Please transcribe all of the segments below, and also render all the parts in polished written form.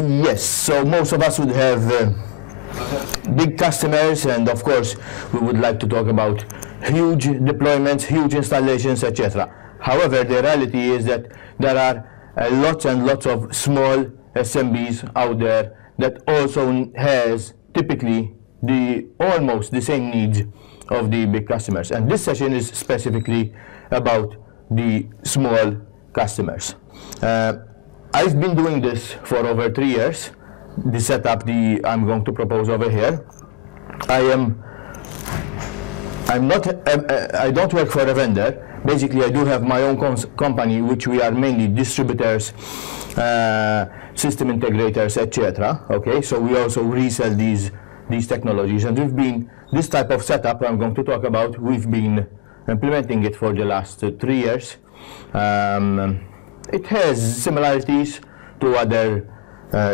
Yes, so most of us would have big customers, and of course we would like to talk about huge deployments, huge installations, etc. However, the reality is that there are lots and lots of small SMBs out there that also has typically almost the same needs of the big customers. And this session is specifically about the small customers. I've been doing this for over 3 years. The setup I'm going to propose over here. I don't work for a vendor. Basically, I do have my own company, which we are mainly distributors, system integrators, etc. Okay, so we also resell these technologies, and this type of setup I'm going to talk about, we've been implementing it for the last 3 years. It has similarities to other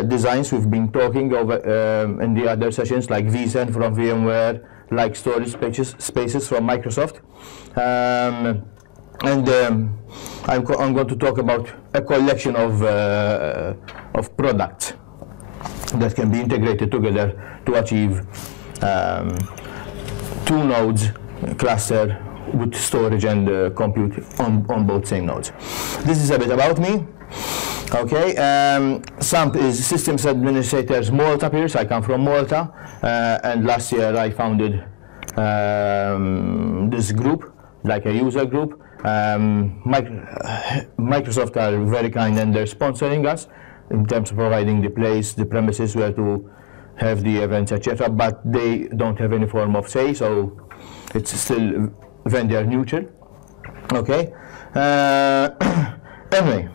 designs we've been talking over in the other sessions, like vSAN from VMware, like storage spaces from Microsoft. I'm going to talk about a collection of products that can be integrated together to achieve 2 nodes cluster with storage and compute on both same nodes. This is a bit about me. Okay, SAMP is Systems Administrators Malta peers. I come from Malta, and last year I founded this group, like a user group. Microsoft are very kind, and they're sponsoring us in terms of providing the place, the premises where to have the events, etc. But they don't have any form of say, so it's still vendor neutral. Okay. Anyway,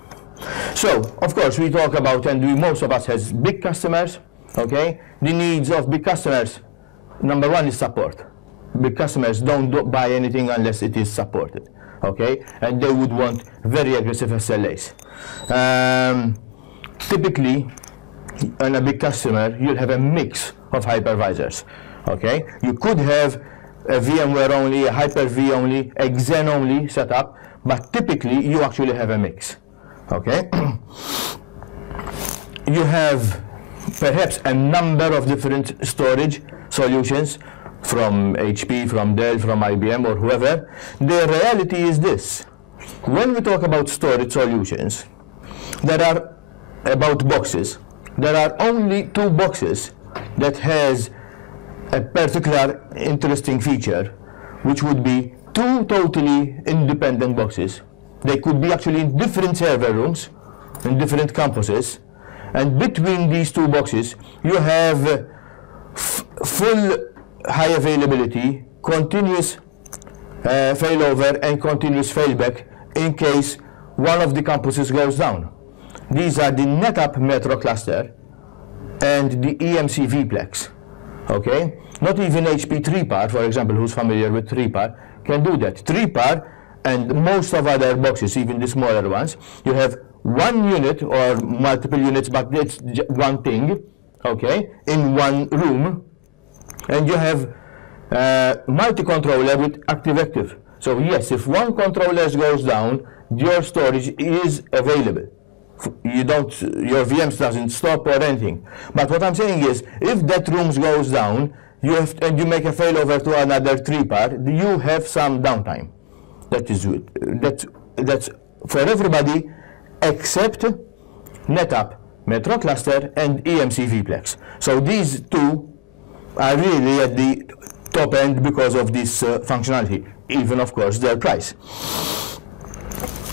so of course we talk about, and most of us has big customers. Okay, the needs of big customers. Number 1 is support. Big customers don't buy anything unless it is supported. Okay, and they would want very aggressive SLAs. Typically, on a big customer, you'll have a mix of hypervisors. Okay, you could have a VMware only, a Hyper-V only, a Xen only setup, but typically you actually have a mix. Okay, you have perhaps a number of different storage solutions from HP, from Dell, from IBM, or whoever. The reality is this: when we talk about storage solutions, there are about boxes. There are only 2 boxes that has a particular interesting feature, which would be 2 totally independent boxes. They could be actually in different server rooms, in different campuses, and between these 2 boxes, you have full high availability, continuous failover, and continuous failback in case one of the campuses goes down. These are the NetApp Metro cluster and the EMC vPlex. Okay, not even HP 3PAR, for example, who's familiar with 3PAR, can do that. 3PAR and most of other boxes, even the smaller ones, you have 1 unit or multiple units, but it's one thing, okay, in one room, and you have multi-controller with active-active. So yes, if one controller goes down, your storage is available. Your VMs doesn't stop or anything. But what I'm saying is, if that room goes down, and you make a failover to another 3PAR, you have some downtime. That's for everybody except NetApp Metro Cluster and EMC vPlex. So these 2 are really at the top end because of this functionality, even of course their price.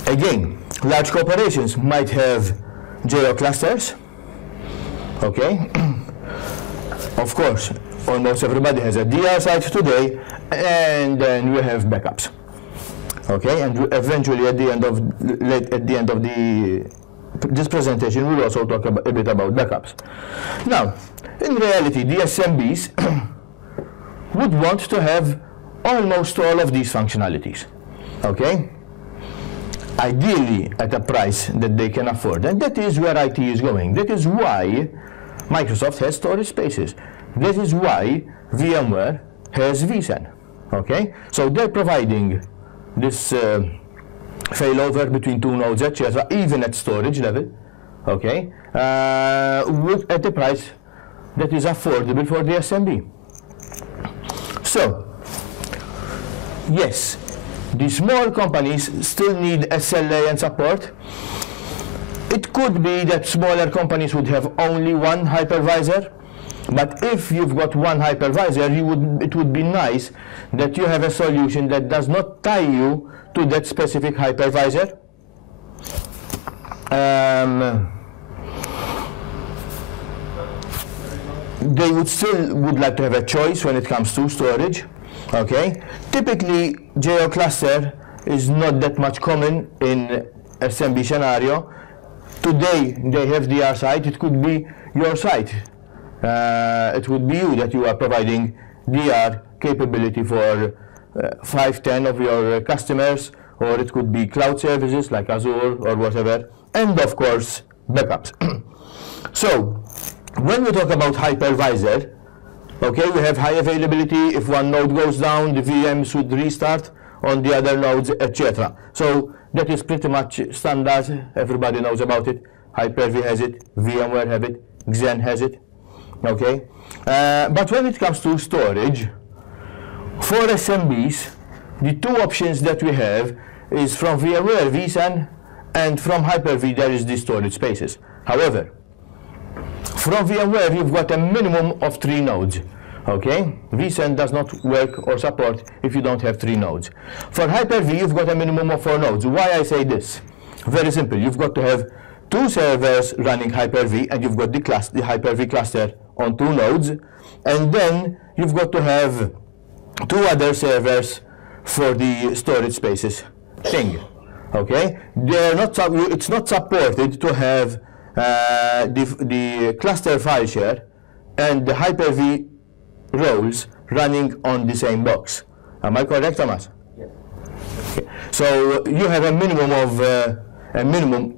Again, large corporations might have JO clusters. Okay, of course, almost everybody has a DR site today, and then we have backups. Okay, and eventually at the end of this presentation, we'll also talk a bit about backups. Now, in reality, the SMBs would want to have almost all of these functionalities. Okay, ideally at a price that they can afford, and that is where IT is going. That is why Microsoft has storage spaces. That is why VMware has vSAN. Okay, so they're providing this failover between 2 nodes, etc., even at storage level. okay, at a price that is affordable for the SMB. So, yes, the small companies still need SLA and support. It could be that smaller companies would have only one hypervisor, but if you've got one hypervisor, it would be nice that you have a solution that does not tie you to that specific hypervisor. They would like to have a choice when it comes to storage. Okay, typically JO cluster is not that much common in SMB scenario. Today they have DR site. It could be your site. It would be you that you are providing DR capability for 5-10 of your customers, or it could be cloud services like Azure or whatever, and of course backups. So when we talk about hypervisor, okay, we have high availability. If one node goes down, the VM should restart on the other nodes, etc. So that is pretty much standard. Everybody knows about it. Hyper-V has it, VMware have it, Xen has it. Okay, but when it comes to storage, for SMBs, the two options that we have is from VMware vSAN, and from Hyper-V there is the storage spaces. However, from VMware you've got a minimum of 3 nodes. Okay, vSAN does not work or support if you don't have 3 nodes. For Hyper-V you've got a minimum of 4 nodes. Why I say this? Very simple. You've got to have 2 servers running Hyper-V, and you've got the Hyper-V cluster on 2 nodes, and then you've got to have 2 other servers for the storage spaces thing. Okay, it's not supported to have the cluster file share and the Hyper-V roles running on the same box. Am I correct, Thomas? Yes. Okay. So you have a minimum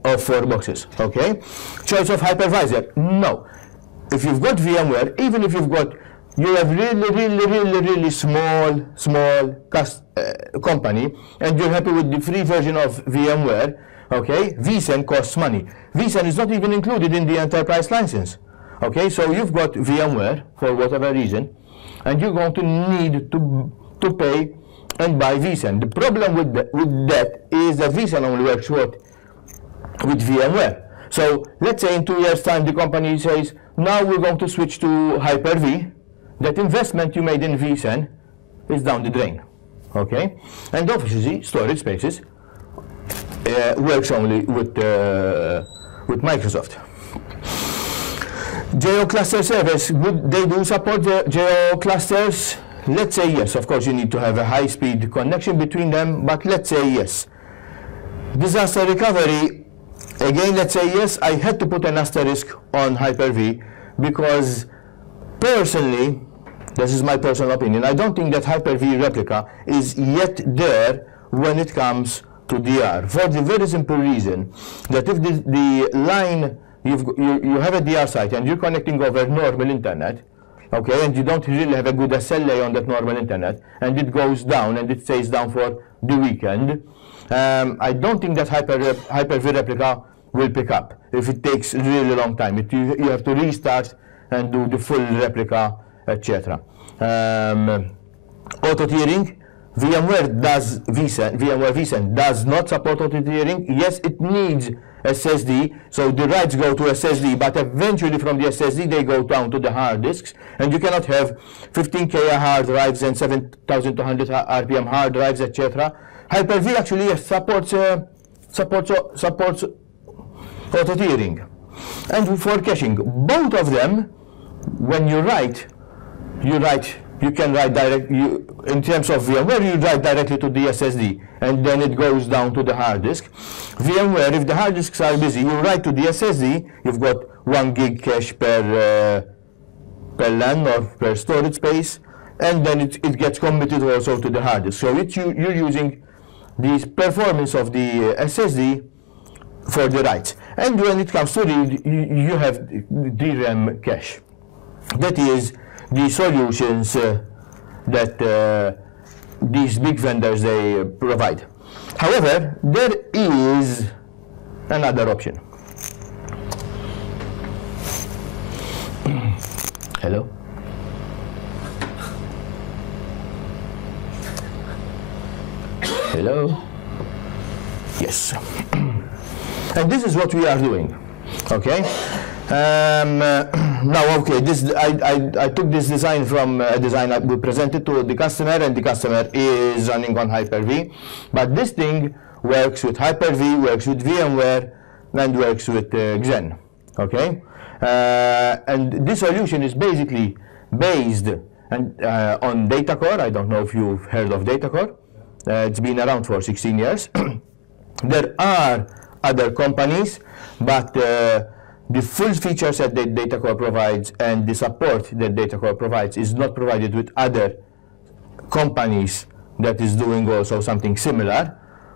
of 4 boxes. Okay. Choice of hypervisor? No. If you've got VMware, even if you have really small company, and you're happy with the free version of VMware, okay, vSAN costs money. vSAN is not even included in the enterprise license. Okay, so you've got VMware for whatever reason, and you're going to need to pay and buy vSAN. The problem with that is that vSAN only works with VMware. So let's say in 2 years' time the company says, now we're going to switch to Hyper-V. That investment you made in vSAN is down the drain. Okay, and obviously storage spaces works only with Microsoft. JO cluster servers, would they do support the JO clusters? Let's say yes. Of course, you need to have a high-speed connection between them, but let's say yes. Disaster recovery, again, let's say yes. I had to put an asterisk on Hyper-V because personally, this is my personal opinion, I don't think that Hyper-V replica is yet there when it comes to DR, for the very simple reason that if the line, you have a DR site and you're connecting over normal internet, okay, and you don't really have a good SLA on that normal internet, and it goes down and it stays down for the weekend, I don't think that Hyper-V replica will pick up if it takes a really long time. You have to restart and do the full replica, etc. Auto-tiering, VMware vSAN does not support auto-tiering. Yes, it needs SSD, so the writes go to SSD, but eventually from the SSD they go down to the hard disks, and you cannot have 15K hard drives and 7,200 RPM hard drives, etc. Hyper-V actually supports auto-tiering. And for caching, both of them, when you can write in terms of VMware, you write directly to the SSD, and then it goes down to the hard disk. VMware, if the hard disks are busy, you write to the SSD, you've got 1 gig cache per LAN or per storage space, and then it gets committed also to the hard disk. So you're using the performance of the SSD for the writes. And when it comes to read, you have DRAM cache. That is the solutions that these big vendors they provide. However, there is another option. Hello? Hello? Yes. And this is what we are doing. Okay? Now, okay, this I took this design from a design we presented to the customer, and the customer is running on Hyper-V. But this thing works with Hyper-V, works with VMware, and works with Xen. Okay? And this solution is basically based on data core. I don't know if you've heard of data core. It's been around for 16 years. There are other companies, but the full features that the data core provides and the support that data core provides is not provided with other companies that is doing also something similar.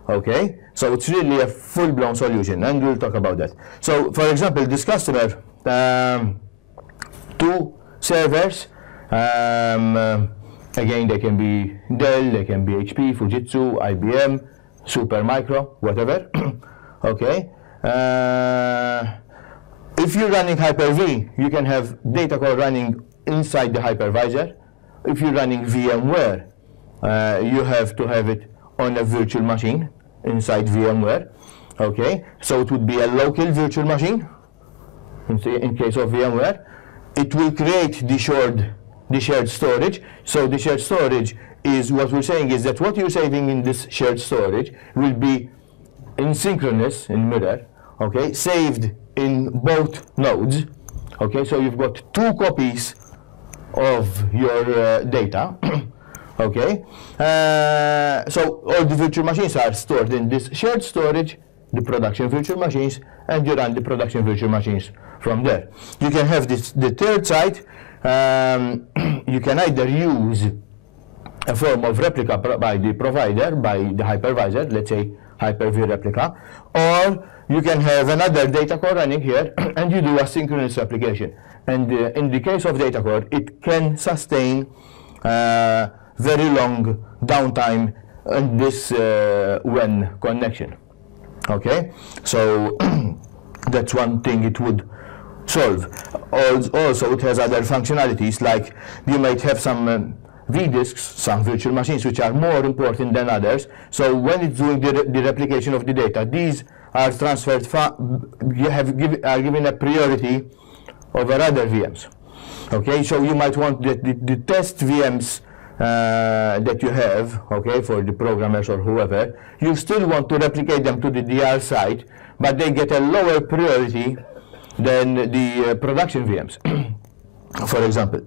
Okay, so it's really a full-blown solution, and we'll talk about that. So, for example, this customer, 2 servers. Again, they can be Dell, they can be HP, Fujitsu, IBM, Supermicro, whatever. Okay. If you're running Hyper-V, you can have data core running inside the hypervisor. If you're running VMware, you have to have it on a virtual machine inside VMware. Okay, so it would be a local virtual machine in case of VMware. It will create the shared storage. So the shared storage is what we're saying is that what you're saving in this shared storage will be in synchronous, in mirror, okay, saved in both nodes. Okay, so you've got 2 copies of your data. Okay, so all the virtual machines are stored in this shared storage, the production virtual machines, and you run the production virtual machines from there. You can have the third side. You can either use a form of replica by the provider, by the hypervisor, let's say Hyper-V replica, or you can have another data core running here, and you do a synchronous replication. And in the case of data core, it can sustain very long downtime in this WAN connection. Okay, so that's one thing it would solve. Also, it has other functionalities, like you might have some vDisks, some virtual machines, which are more important than others. So when it's doing the replication of the data, these are transferred, are given a priority over other VMs. Okay, so you might want the test VMs that you have, okay, for the programmers or whoever, you still want to replicate them to the DR site, but they get a lower priority than the production VMs. For example,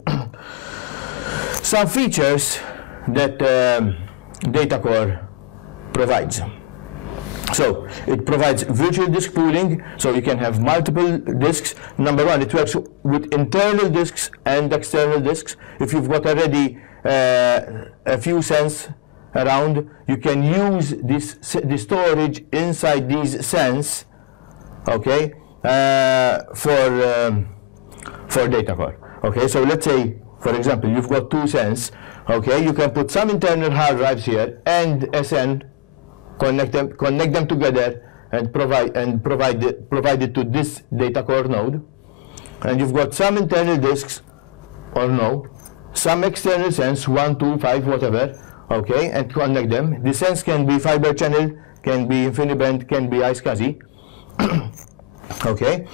some features that data core provides. So it provides virtual disk pooling, so you can have multiple disks. Number one, it works with internal disks and external disks. If you've got already a few cents around, you can use the storage inside these cents, okay, for data core. Okay, so let's say, for example, you've got 2 cents. Okay, you can put some internal hard drives here and SN, connect them together, and provide it to this data core node. And you've got some internal disks, or no, some external sense, 1, 2, 5, whatever, okay, and connect them. The sense can be fiber channel, can be InfiniBand, can be iSCSI. Okay,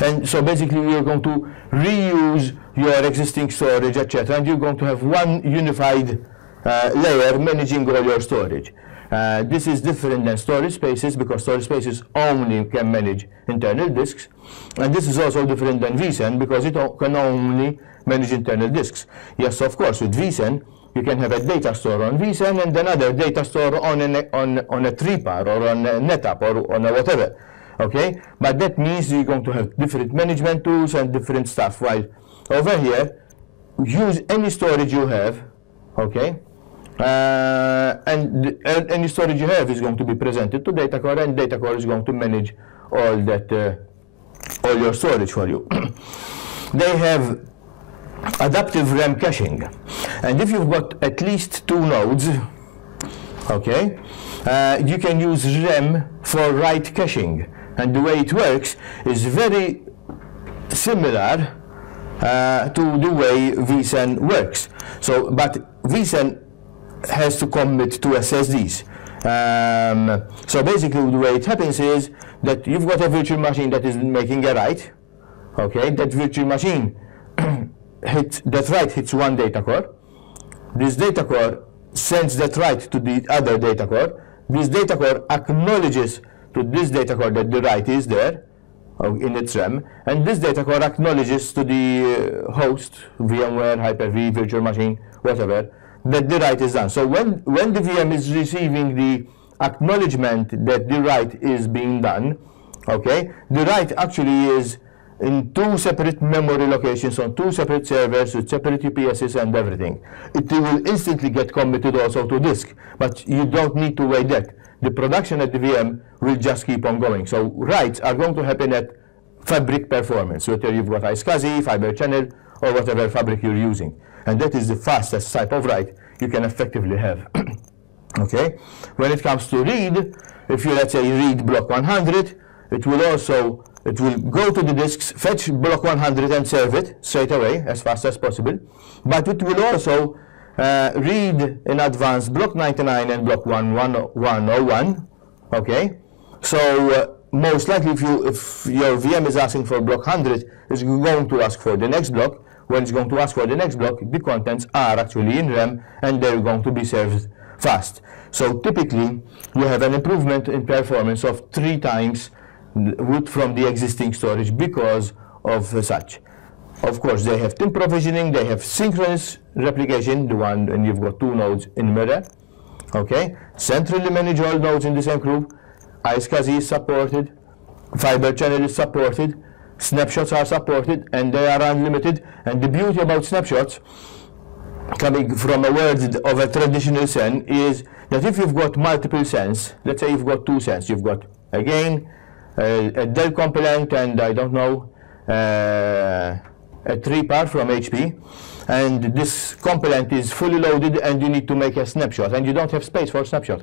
and so basically you're going to reuse your existing storage, etc., and you're going to have one unified layer managing all your storage. This is different than storage spaces, because storage spaces only can manage internal disks, and this is also different than vCen, because it can only manage internal disks. Yes, of course, with vCen you can have a data store on vCen and another data store on a TreePar or on a NetApp or on a whatever. Okay, but that means you're going to have different management tools and different stuff. While over here, use any storage you have. Okay. And any storage you have is going to be presented to data core, and data core is going to manage all that, all your storage for you. They have adaptive RAM caching, and if you've got at least 2 nodes, okay, you can use RAM for write caching, and the way it works is very similar to the way vSAN works. So, but vSAN has to commit to SSDs. So basically the way it happens is that you've got a virtual machine that is making a write. Okay, that virtual machine that write hits one data core. This data core sends that write to the other data core. This data core acknowledges to this data core that the write is there in its RAM, and this data core acknowledges to the host, VMware, Hyper-V, virtual machine, whatever, that the write is done. So when the VM is receiving the acknowledgement that the write is being done, okay, the write actually is in two separate memory locations on two separate servers with separate UPSs and everything. It will instantly get committed also to disk, but you don't need to wait that. The production at the VM will just keep on going. So writes are going to happen at fabric performance, whether you've got iSCSI, Fiber Channel, or whatever fabric you're using. And that is the fastest type of write you can effectively have. Okay? When it comes to read, if you, let's say, read block 100, it will go to the disks, fetch block 100 and serve it straight away as fast as possible. But it will also read in advance block 99 and block 101. Okay? So most likely if your VM is asking for block 100, it's going to ask for the next block. When it's going to ask for the next block, the contents are actually in RAM and they're going to be served fast. So typically you have an improvement in performance of 3 times from the existing storage because of such. Of course, they have TIM provisioning, they have synchronous replication, the one and you've got 2 nodes in mirror. Okay, centrally manage all nodes in the same group. iSCSI is supported, Fiber Channel is supported, snapshots are supported, and they are unlimited. And the beauty about snapshots, coming from a word of a traditional SAN, is that if you've got multiple SANs, let's say you've got 2 SANs, you've got again a Dell component and I don't know a 3-part from HP, and this component is fully loaded and you need to make a snapshot and you don't have space for snapshot.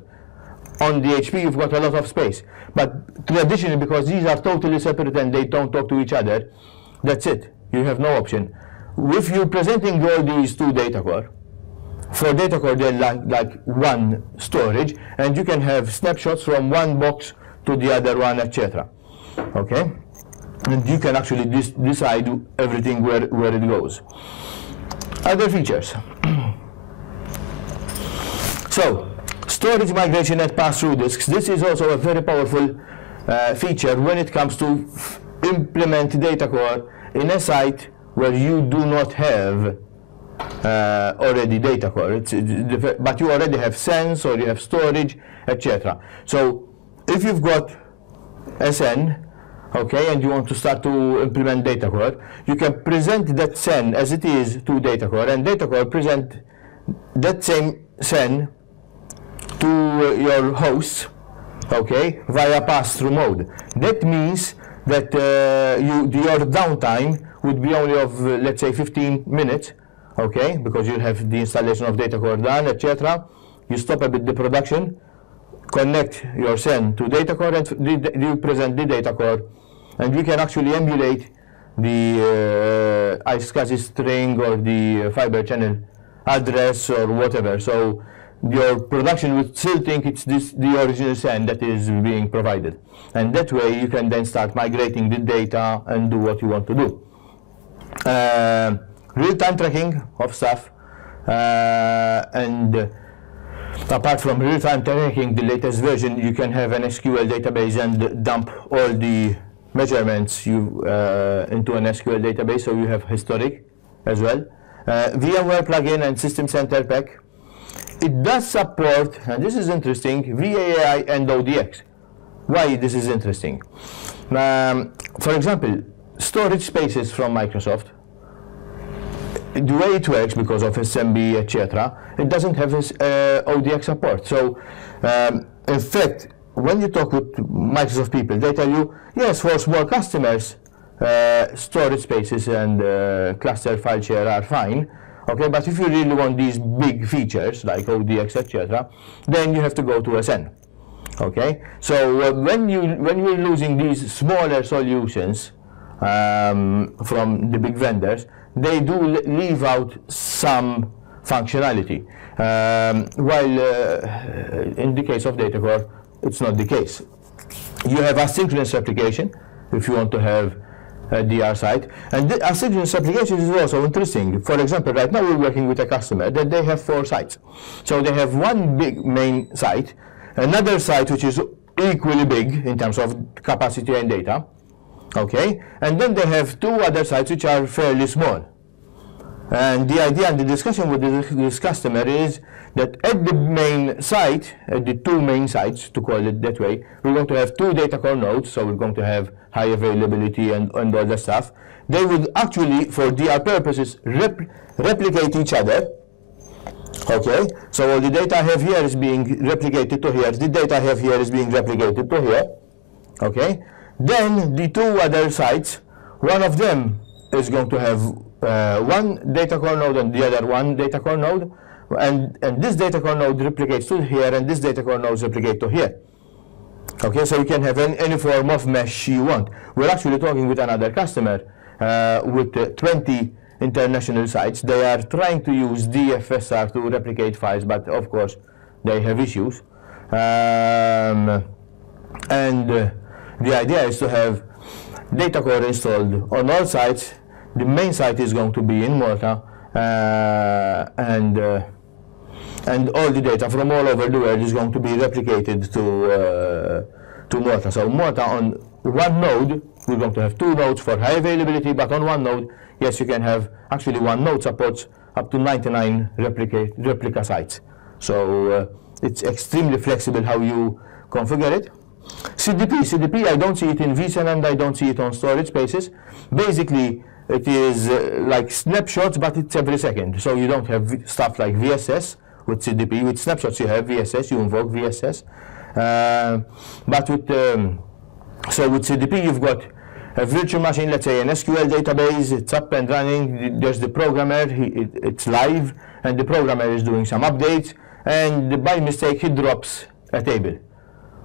On the HP you've got a lot of space, but traditionally, because these are totally separate and they don't talk to each other, that's it, you have no option. If you're presenting all these 2 data core, for data core they're like one storage, and you can have snapshots from one box to the other one, etc. Okay, and you can actually decide everything where it goes. Other features. So, storage migration and pass-through disks. This is also a very powerful feature when it comes to implement data core in a site where you do not have already data core, but you already have SANs or you have storage, etc. So if you've got a SAN, okay, and you want to start to implement data core, you can present that SAN as it is to data core, and data core present that same SAN to your hosts, okay, via pass-through mode. That means that your downtime would be only of, let's say, 15 minutes, okay, because you have the installation of data core done, etc. You stop a bit the production, connect your SAN to data core, and you present the data core, and we can actually emulate the iSCSI string or the Fiber Channel address or whatever. So your production would still think it's the original SAN that is being provided. And that way you can then start migrating the data and do what you want to do. Real-time tracking of stuff, and apart from real-time tracking, the latest version, you can have an SQL database and dump all the measurements into an SQL database, so you have historic as well. VMware plugin and System Center pack. It does support, and this is interesting, VAI and ODX. Why this is interesting? For example, storage spaces from Microsoft, the way it works, because of SMB, etc., it doesn't have this ODX support. So, in fact, when you talk with Microsoft people, they tell you, yes, for small customers, storage spaces and cluster file share are fine. Okay, but if you really want these big features like ODX, etc., then you have to go to a SAN. Okay, so when you're losing these smaller solutions, from the big vendors, they do leave out some functionality, while in the case of DataCore, it's not the case. You have asynchronous replication if you want to have a DR site, and the asynchronous replication is also interesting. For example, right now we're working with a customer that they have 4 sites. So they have one big main site, another site which is equally big in terms of capacity and data, okay, and then they have 2 other sites which are fairly small. And the idea and the discussion with this customer is that at the main site, at the 2 main sites, to call it that way, we're going to have 2 data core nodes, so we're going to have high availability and all that stuff. They would actually, for DR purposes, replicate each other. Okay, so all the data I have here is being replicated to here, the data I have here is being replicated to here. Okay, then the 2 other sites, one of them is going to have one data core node and the other one data core node, and this data core node replicates to here, and this data core node replicates to here. Okay, so you can have any form of mesh you want. We're actually talking with another customer with 20 international sites. They are trying to use DFSR to replicate files, but of course they have issues. And the idea is to have data core installed on all sites. The main site is going to be in Malta, and all the data from all over the world is going to be replicated to Malta. So Malta on one node, we're going to have 2 nodes for high availability, but on one node, yes, you can have, actually one node supports up to 99 replica sites. So it's extremely flexible how you configure it. CDP, I don't see it in vSAN and I don't see it on storage spaces. Basically, it is like snapshots, but it's every second. So you don't have stuff like VSS with CDP. With snapshots you have VSS, you invoke VSS. But with CDP you've got a virtual machine, let's say an SQL database, it's up and running, there's the programmer, it's live, and the programmer is doing some updates, and by mistake he drops a table.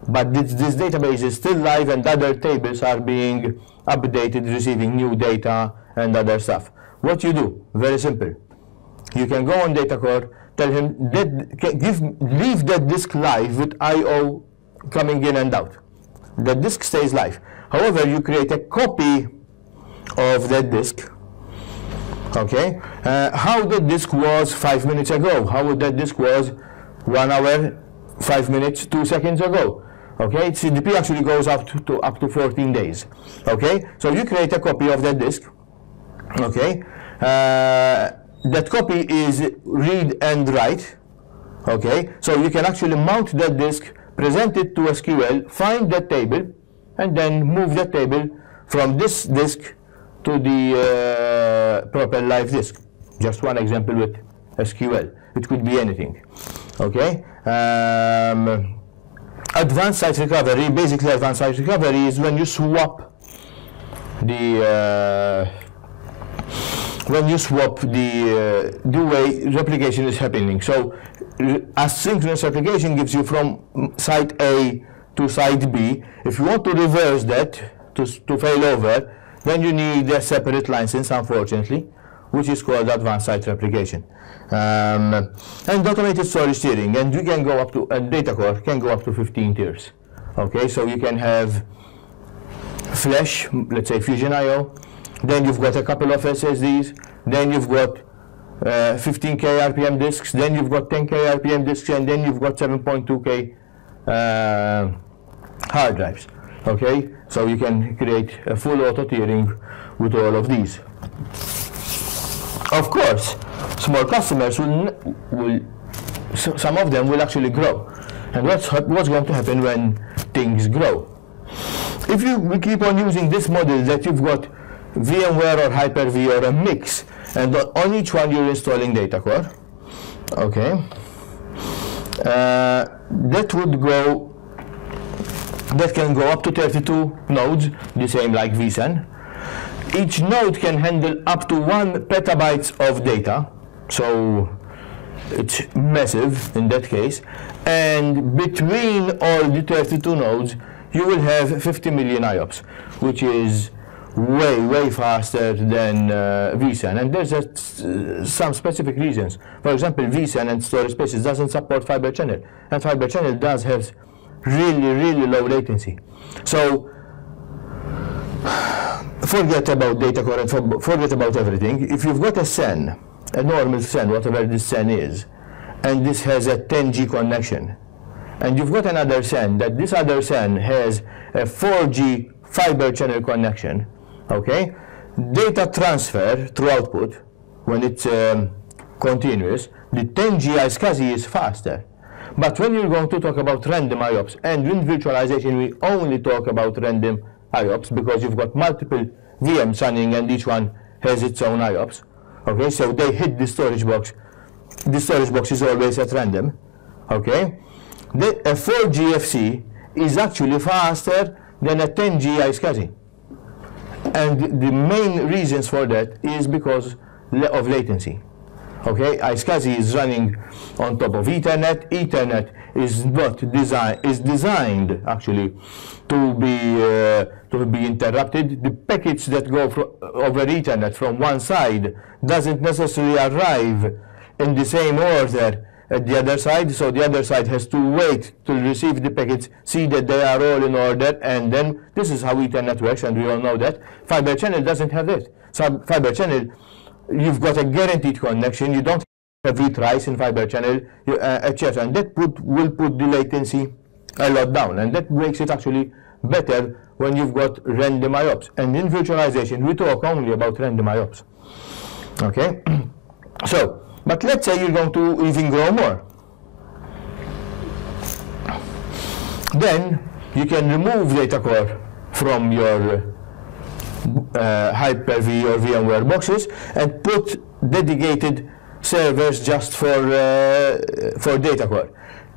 But this database is still live and other tables are being updated, receiving new data and other stuff. What you do? Very simple. You can go on DataCore, tell him leave that disk live with I/O coming in and out. The disk stays live. However, you create a copy of that disk. Okay? How the disk was 5 minutes ago? How that disk was 1 hour, 5 minutes, 2 seconds ago? Okay? CDP actually goes up to 14 days. Okay? So you create a copy of that disk. Okay? That copy is read and write. Okay? So you can actually mount that disk, present it to SQL, find that table, and then move that table from this disk to the proper live disk. Just one example with SQL. It could be anything. Okay? Advanced site recovery, basically advanced site recovery is when you swap the way replication is happening. So asynchronous replication gives you from site A to site B. If you want to reverse that to fail over, then you need a separate license, unfortunately, which is called advanced site replication. And automated storage tiering, and you can go up to, and DataCore can go up to 15 tiers. Okay, so you can have flash, let's say Fusion IO, then you've got a couple of SSDs, then you've got 15K RPM disks, then you've got 10K RPM disks, and then you've got 7.2K hard drives. Okay, so you can create a full auto tiering with all of these. Of course, small customers some of them will actually grow. And what's going to happen when things grow? If we keep on using this model that you've got VMware or Hyper-V or a mix, and on each one you're installing DataCore, okay, that can go up to 32 nodes, the same like vSAN. Each node can handle up to 1 petabytes of data, so it's massive in that case. And between all the 32 nodes, you will have 50 million IOPS, which is way faster than vSAN, and there's some specific reasons. For example, vSAN and storage spaces doesn't support fiber channel, and fiber channel does have really low latency. So forget about data current, forget about everything. If you've got a SAN, a normal SAN, whatever this SAN is, and this has a 10G connection, and you've got another SAN, that this other SAN has a 4G fiber channel connection, okay? Data transfer through output, when it's continuous, the 10G iSCSI is faster. But when you're going to talk about random IOPS, and in virtualization we only talk about random IOPS because you've got multiple VMs running and each one has its own IOPS, okay? So they hit the storage box. The storage box is always at random, okay? A 4G FC is actually faster than a 10G iSCSI. And the main reasons for that is because of latency. Okay, iSCSI is running on top of Ethernet. Ethernet is designed actually to be interrupted. The packets that go over Ethernet from one side doesn't necessarily arrive in the same order at the other side, so the other side has to wait to receive the packets, see that they are all in order, and then this is how Ethernet works, and we all know that. Fiber channel doesn't have that. So fiber channel, you've got a guaranteed connection, you don't have retries in fiber channel, etc. And that will put the latency a lot down, and that makes it actually better when you've got random IOPS. And in virtualization, we talk only about random IOPS. Okay? So, but let's say you're going to even grow more. Then you can remove data core from your Hyper-V or VMware boxes and put dedicated servers just for data core.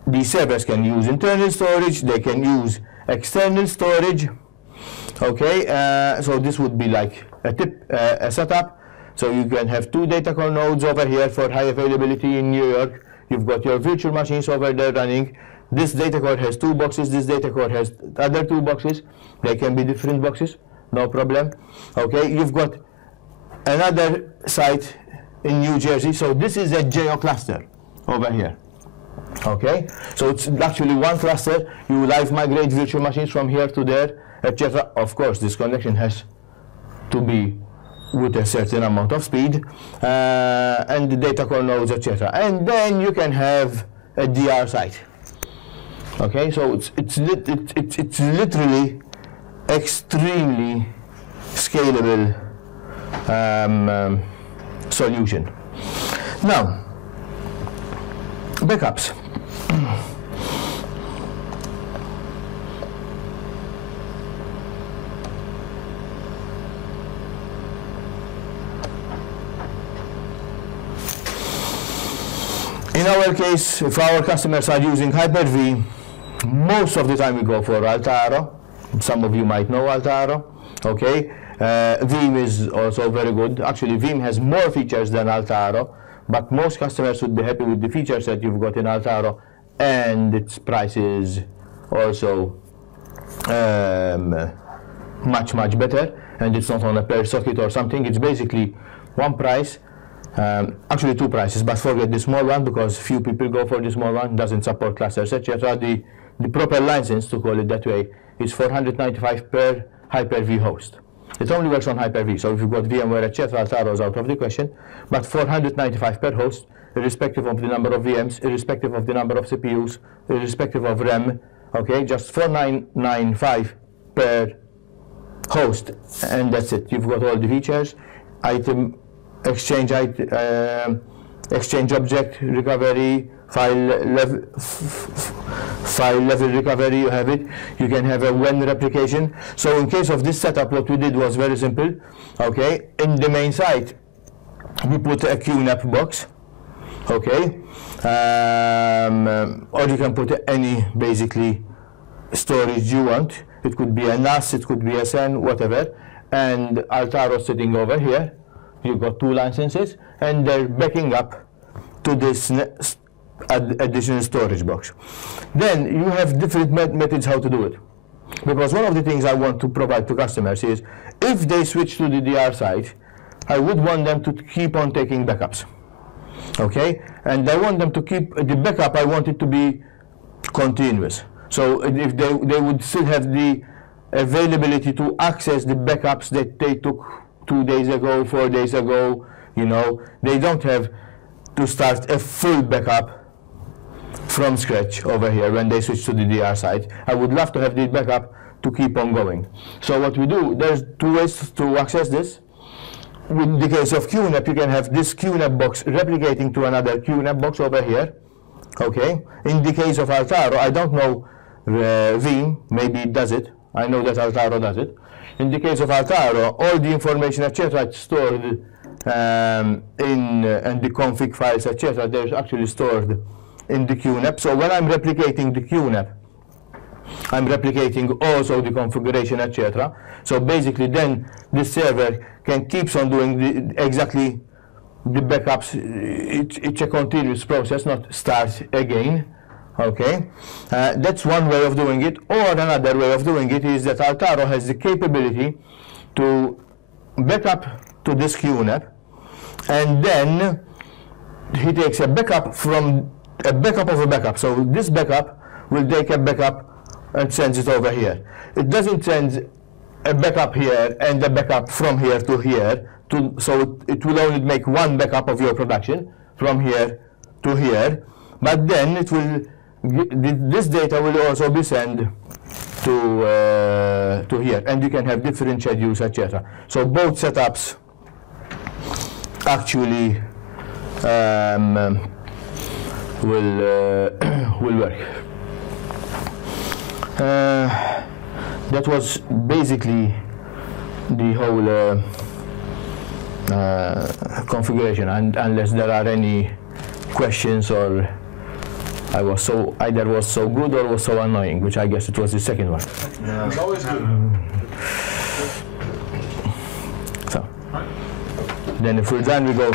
These servers can use internal storage, they can use external storage. Okay, so this would be like a setup. So you can have 2 data core nodes over here for high availability in New York. You've got your virtual machines over there running. This data core has 2 boxes, this data core has other 2 boxes. They can be different boxes, no problem. Okay, you've got another site in New Jersey. So this is a geo cluster over here. Okay, so it's actually one cluster. You live migrate virtual machines from here to there, etc. Of course, this connection has to be with a certain amount of speed, and the data core nodes, etc. And then you can have a DR site. Okay, so it's literally extremely scalable solution. Now, backups. In our case, if our customers are using Hyper-V, most of the time we go for Altaro. Some of you might know Altaro. Okay, Veeam is also very good. Actually, Veeam has more features than Altaro, but most customers would be happy with the features that you've got in Altaro, and its price is also much better, and it's not on a per socket or something. It's basically one price. Actually 2 prices, but forget the small one because few people go for the small one, doesn't support clusters, etc. The proper license, to call it that way, is $495 per Hyper-V host. It only works on Hyper-V, so if you've got VMware, etc., Altaro is out of the question, but $495 per host, irrespective of the number of VMs, irrespective of the number of CPUs, irrespective of RAM, okay, just $495 per host, and that's it. You've got all the features, exchange object recovery, file level recovery, you have it. You can have a WAN replication. So in case of this setup, what we did was very simple. Okay, in the main site, we put a QNAP box. Okay, or you can put any basically storage you want. It could be a NAS, it could be a SAN, whatever. And Altaro sitting over here. You've got 2 licenses, and they're backing up to this additional storage box. Then you have different methods how to do it. because one of the things I want to provide to customers is, if they switch to the DR side, I would want them to keep on taking backups. Okay? And I want them to keep the backup, I want it to be continuous. So if they would still have the availability to access the backups that they took 2 days ago, 4 days ago, you know, they don't have to start a full backup from scratch over here when they switch to the DR side. I would love to have the backup to keep on going. So what we do, there's 2 ways to access this. In the case of QNAP, you can have this QNAP box replicating to another QNAP box over here. Okay. In the case of Altaro, I don't know Veeam, maybe it does it. I know that Altaro does it. In the case of Altaro, all the information, etc., is stored and the config files, etc., they're actually stored in the QNAP. So when I'm replicating the QNAP, I'm replicating also the configuration, etc. So basically, then this server can keep on doing exactly the backups. It's a continuous process, not start again. Okay, that's one way of doing it. Or another way of doing it is that Altaro has the capability to back up to this QNAP, and then he takes a backup from a backup of a backup. So this backup will take a backup and sends it over here. It doesn't send a backup here and a backup from here to here. So it will only make one backup of your production from here to here. But then it will this data will also be sent to here, and you can have different schedules, etc. So both setups actually will work. That was basically the whole configuration, and unless there are any questions, or either was so good or was so annoying, which I guess it was the second one. No. It's always good. So then if we're done, we go.